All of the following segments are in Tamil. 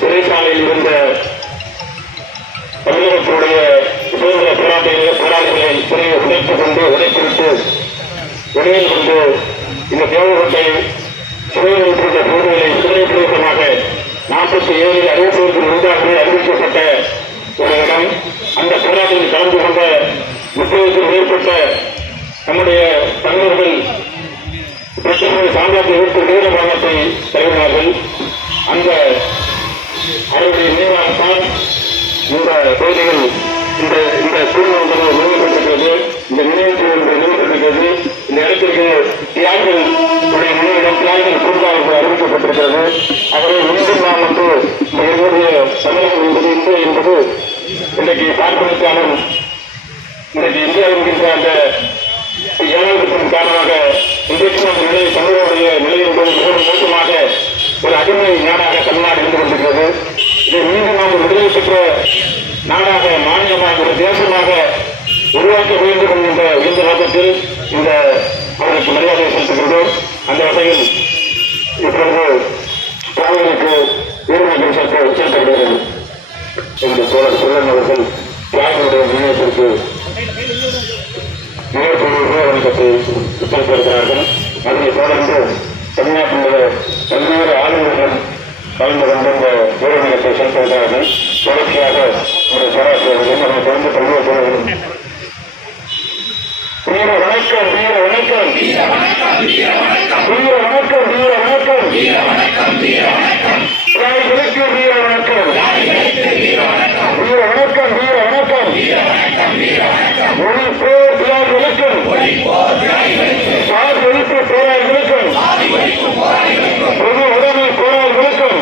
சிறைச்சாலையில் இருந்த தமிழகத்தினுடைய சுதந்திர போராளிகளை சிறையை உடைத்துவிட்டு வெளியில் கொண்டு இந்த தேவகத்தை சிறையில் இருக்கின்ற பகுதிகளை சிறை பிரதேசமாக 47 61 உண்டாகவே அறிவிக்கப்பட்ட ஒரு இடம். அந்த போராட்டத்தில் கலந்து கொண்ட 30க்கும் மேற்பட்ட நம்முடைய தமிழர்கள் பிரச்சனை சாம்ராஜ்ய எதிர்ப்பு வீர மரணத்தை தருகிறார்கள். அந்த அவருடைய நினைவாகத்தான் இந்த பகுதிகள் இந்த சூழ்நிலை நிறுவப்பட்டிருக்கிறது. இந்த நினைவு நிறுவப்பட்டிருக்கிறது. இந்த இடத்திற்கு தியாகிகள் நினைவிடம் தியாகிகள் கூடுதலாக அறிவிக்கப்பட்டிருக்கிறது. அவரை மீண்டும் நாம் வந்து எங்களுடைய தமிழகம் என்பது இன்றைக்கு பார்ப்பதற்கான இன்றைக்கு இந்தியா என்கின்ற அந்த ஏழாயிரத்தின் காரணமாக இன்றைக்கு அந்த நிலை தமிழருடைய நிலை என்பது மிகவும் மோசமாக ஒரு அடிமை நாடாக தமிழ்நாடு இருந்து கொண்டிருக்கிறது. இதை மீண்டும் நாம் விடுதலை பெற்ற நாடாக மாநிலமாக ஒரு தேசமாக உருவாக்க வேண்டும் என்கின்ற உயர்ந்த நோக்கத்தில் இந்த அவர்களுக்கு மரியாதை செலுத்துகின்றோம். அந்த வகையில் இப்பொழுது தியாகிகளுக்கு வீரமக்கள் செலுத்தப்படுகிறது. என்று தோழர் செல்லன் அவர்கள் தியாகிகளுடைய முன்னேற்றத்திற்கு வணக்கத்தை உத்தரவிட்டிருக்கிறார்கள். அதனை தொடர்ந்து தமிழ்நாட்டினுடைய பல்வேறு ஆளுநர்கள் கலந்து கொண்டு இந்த வீரமகத்தை செலுத்துகிறார்கள். தொடர்ச்சியாக இந்த சராசரிகள் அதனை தொடர்ந்து பல்வேறு தோழர்களும் வீர வணக்கம் வீர வணக்கம் வீர வணக்கம் வீர வணக்கம் வீர வணக்கம் வீர வணக்கம் வீர வணக்கம் தியாகிகளுக்கு வீர வணக்கம் வீர வணக்கம் வீர வணக்கம் வீர வணக்கம் வீர வணக்கம் வீர வணக்கம் ஒளிப்போர் தியாகிகளுக்கும் சாதி ஒழிப்பு போராளிகளுக்கும் பொது உடைமை போராளிகளுக்கும்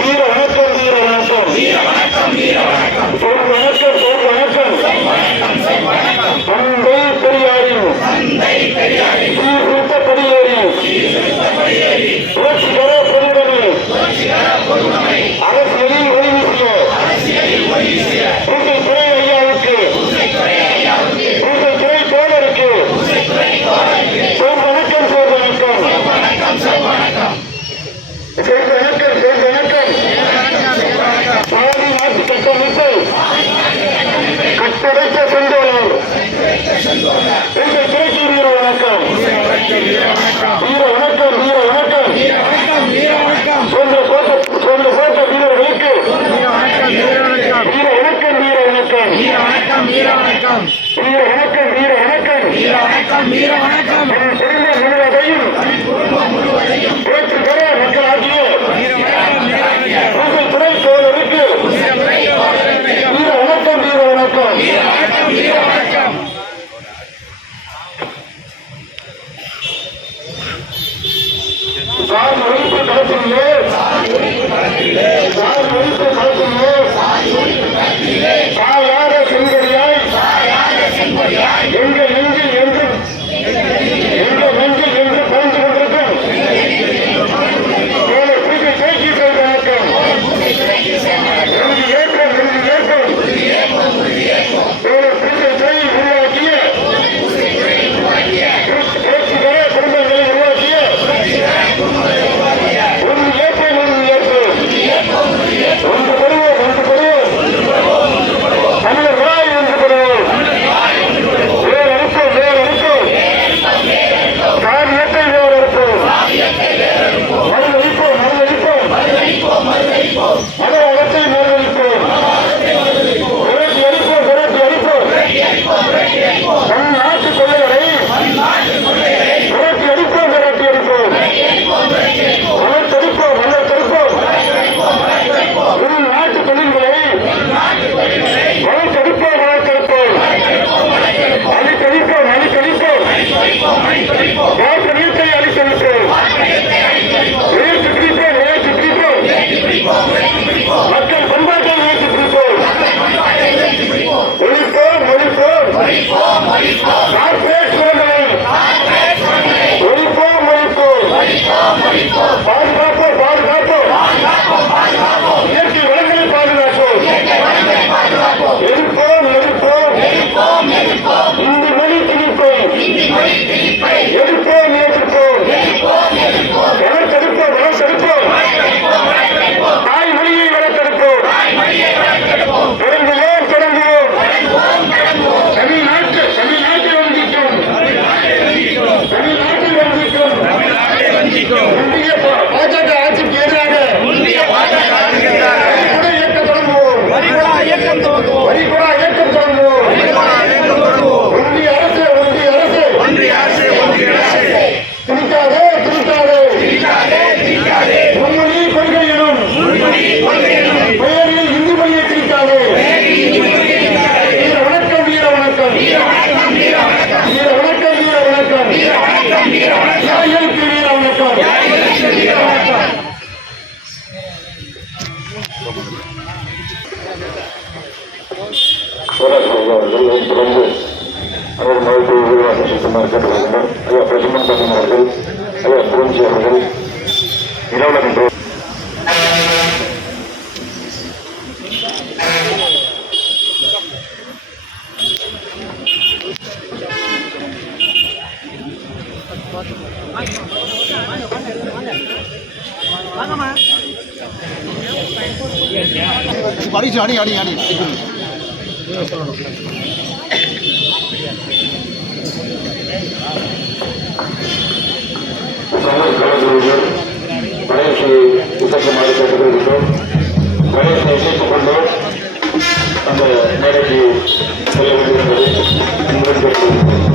வீர வணக்கம் வீர வணக்கம் வீர வணக்கம் வீர வணக்கம் சொல் வணக்கம் சொல் வணக்கம் தந்தை பெரியாரின் சீர்திருத்த படியேறி புரட்சிகர பொருளுடைமை அரசியலில் ஒளி வீசிய துறை ஐயாவுக்கு துறை தோழருக்கு சொல் வணக்கம் சொல் வணக்கம் சொல் வணக்கம் சொல் வணக்கம் சாதி நாட்டு கட்டமைப்பை கட்டடைத்த சென்றோர் உங்கள் துறைக்கு வீர வணக்கம் வீர வணக்கம் வீர வணக்கம் சொந்த போட்ட வீரர்களுக்கு வீர வணக்கம் வீர வணக்கம் வீர வணக்கம் வீர வணக்கம் வீர வணக்கம் வீர வணக்கம் வீர வணக்கம் குடும்பம் முழுவதையும் புரட்சிகர மக்களாகிய உங்கள் துறை தோழருக்கு வீர வணக்கம் வீர வணக்கம் வீர வணக்கம் சாதி ஒழிப்பு களத்திலே சாயாத செங்கொடியாய் எங்கள் நெஞ்சில் என்று பறந்து கொண்டிருக்கும் பூஜை தேக்கி செய்த வணக்கம் பூஜை துறையை உருவாக்கிய புரட்சிகர குடும்பங்களை உருவாக்கிய உறுதி ஏற்போம் தியாகிகளுக்கு வீர வணக்கம். அவர்கள் தொடர்ந்து அவர் மதத்தை உருவாக்க சுத்தமாக கேட்டுள்ளார்கள். ஐயா பிரசிமன் தங்கம் அவர்கள், ஐயா புரட்சி அவர்கள் இரவு நின்று அடி அடி அடி கலந்துள்ளோர் கணேசை இசைக்குமாறு கேட்டுக்கொள்கின்றோம். கணேசை இசைத்துக் கொண்டு அந்த மேடைக்கு செல்ல வேண்டும் என்பதை உங்களுடன் கேட்டுக்கொள்கிறோம்.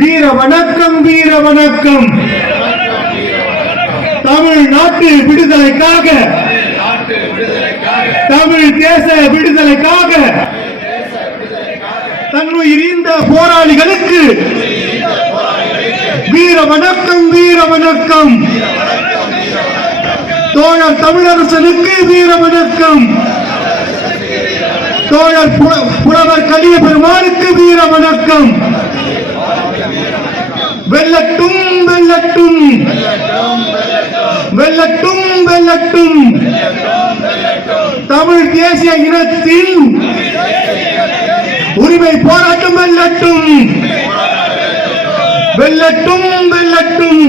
வீர வணக்கம், வீர வணக்கம். தமிழ்நாட்டு விடுதலைக்காக, தமிழ் தேச விடுதலைக்காக தன்னுயிரிந்த போராளிகளுக்கு வீர வணக்கம், வீர வணக்கம். தோழர் தமிழரசனுக்கு வீர வணக்கம். தோழர் புலவர் கலிய பெருமானுக்கு வீர வணக்கம். வெல்லட்டும், வெல்லட்டும், வெல்லட்டும், வெல்லட்டும். தமிழ் தேசிய இனத்தின் உரிமை போராட்டம் வெல்லட்டும், வெல்லட்டும், வெல்லட்டும்.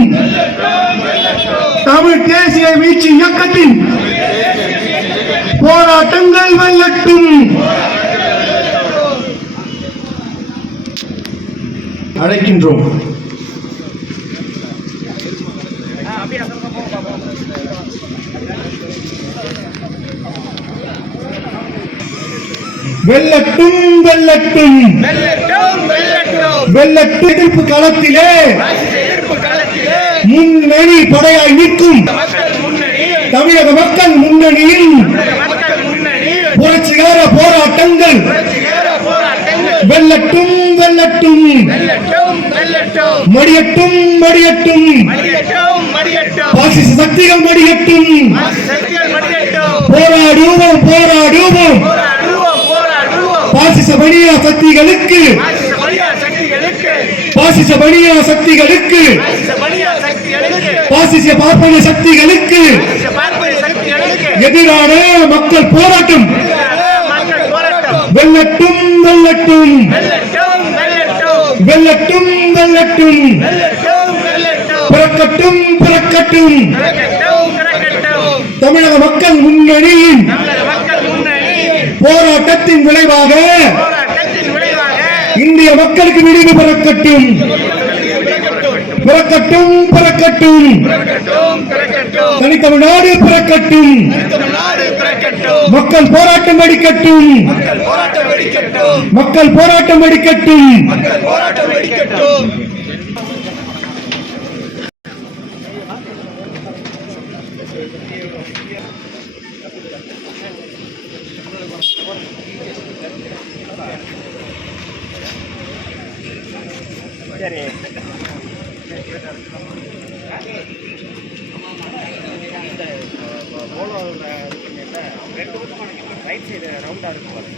தமிழ் தேசிய மீட்சி இயக்கத்தின் போராட்டங்கள் வெல்லட்டும். அழைக்கின்றோம். வெல்லட்டும், வெல்லட்டும், வெல்லட்டும். எதிர்ப்பு களத்திலே முன்னணி படையாய் நிற்கும் தமிழக மக்கள் முன்னணியில் புரட்சிகர போராட்டங்கள் வெல்லட்டும், வெல்லட்டும், மடியட்டும், மடியட்டும். பாசிச சக்திகள் மடியட்டும். போராடுவோம், போராடுவோம். பாசிச மணியா சக்திகளுக்கு பாசிச பனியா சக்திகளுக்கு பாசிச பார்ப்பன சக்திகளுக்கு எதிரான மக்கள் போராட்டம் வெல்லட்டும் வெல்லட்டும் வெல்லட்டும் வெல்லட்டும் பிறக்கட்டும் பிறக்கட்டும் தமிழக மக்கள் முன்னணியின் போராட்டத்தின் விளைவாக இந்திய மக்களுக்கு விடிவு பிறக்கட்டும் பிறக்கட்டும் பிறக்கட்டும் தனித்தமிழ்நாடு பிறக்கட்டும் மக்கள் போராட்டம் வெடிக்கட்டும் மக்கள் போராட்டம் வெடிக்கட்டும் ரைட் சைடு ரவுண்டா இருக்கும்.